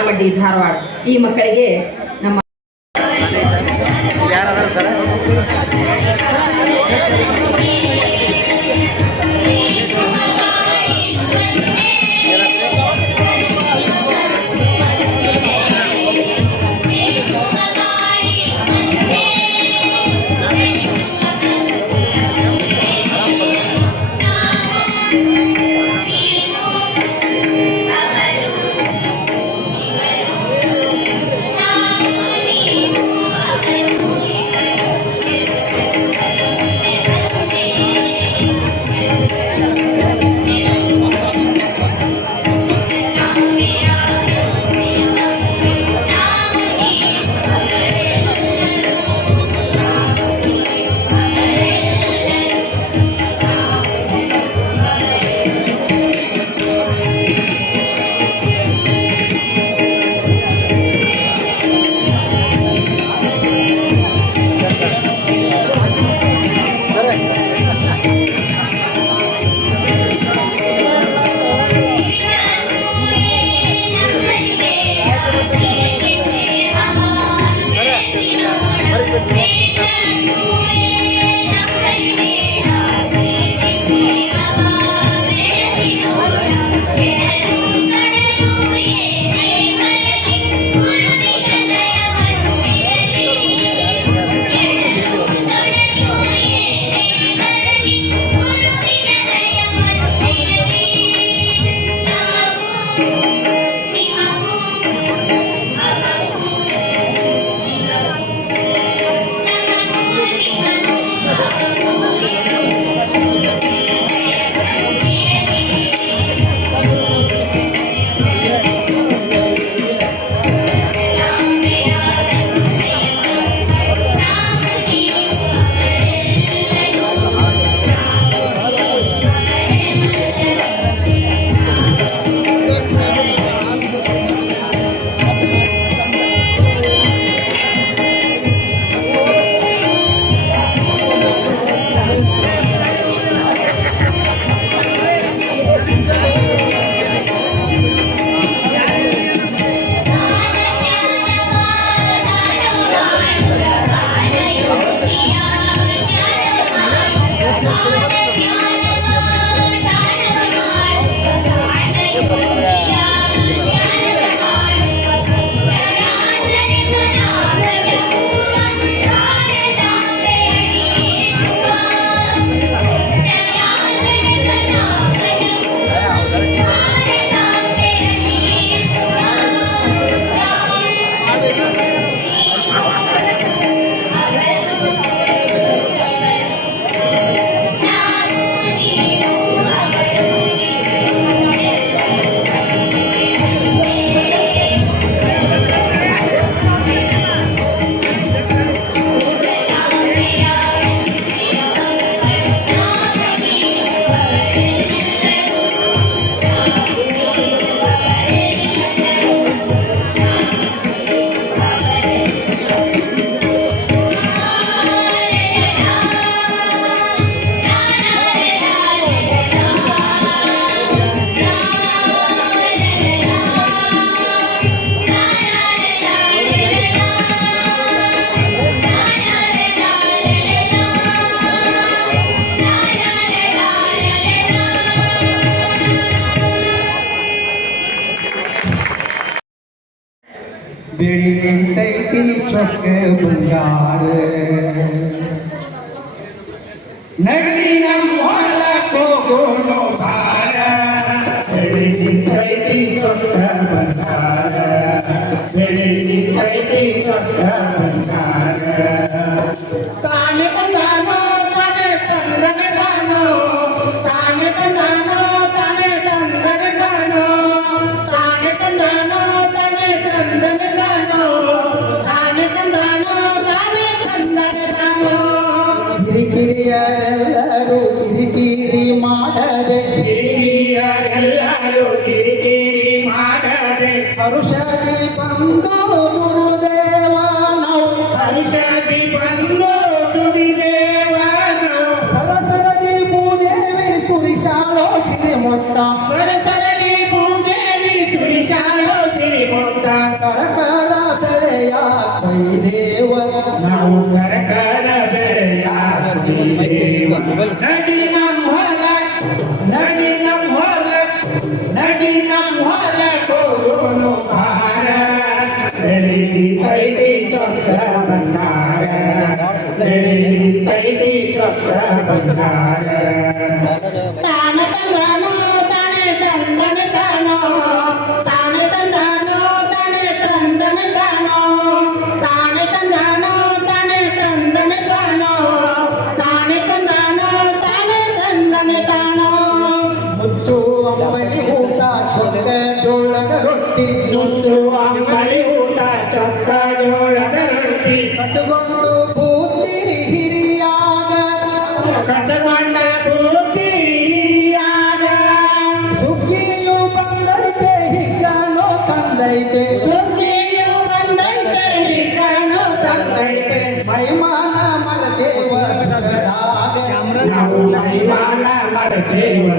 ಮಾಳಮಡ್ಡಿ ಧಾರವಾಡ ಈ ಮಕ್ಕಳಿಗೆ Jesus, Jesus. எனக்கு முன்னாறு நடி ಕಿರಿಕಿರಿಯರೆಲ್ಲರೂ ಕಿರಿಕಿರಿ ಮಾಡದೆ ಹಿರಿಯರೆಲ್ಲರೂ ಕಿರಿಕಿರಿ ಮಾಡದೆ ಹರುಷದಿ ಬಂದು ದುಡುದೇವ ನಾವು ಹರುಷದಿ ಬಂದು ದುಡಿದೇವನು ಸರಸರದಿ ಭೂದೇವಿ ಸುರಿಶಾಲೋ ಸಿರಿ ಮೊಟ್ಟ ರೊಟ್ಟಿ ನುಚ್ಚು ಅಂಬಲಿ ಊಟ ಚೊಕ್ಕ ಜೋಳದ ರೊಟ್ಟಿ ಕಟ್ಟುಗೊಂಡು anyway.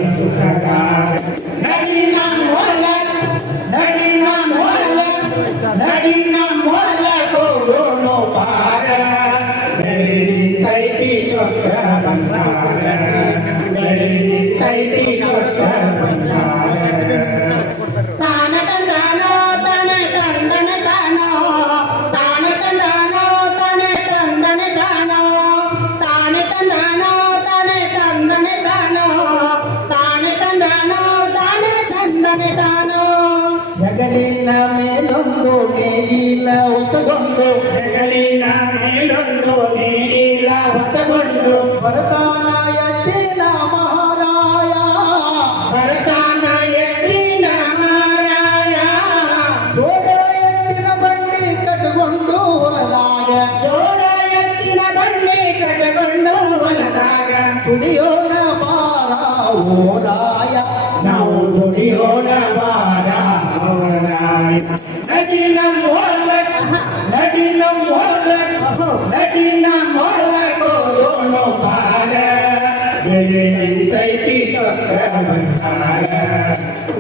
ಬಂಧಾರ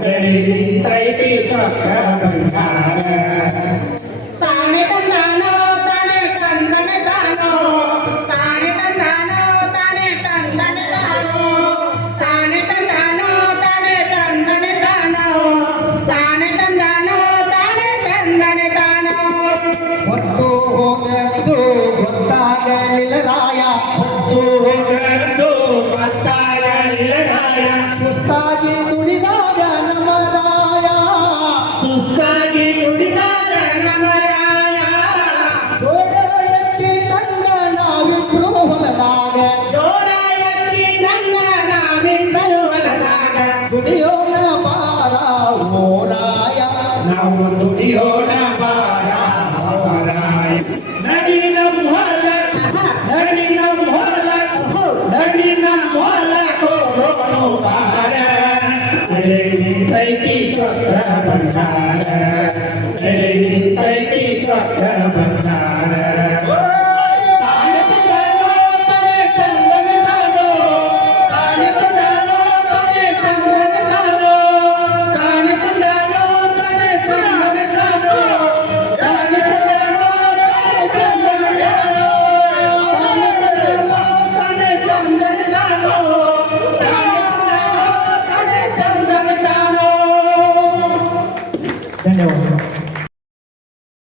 Dalit ಬಂಧಾರ I'm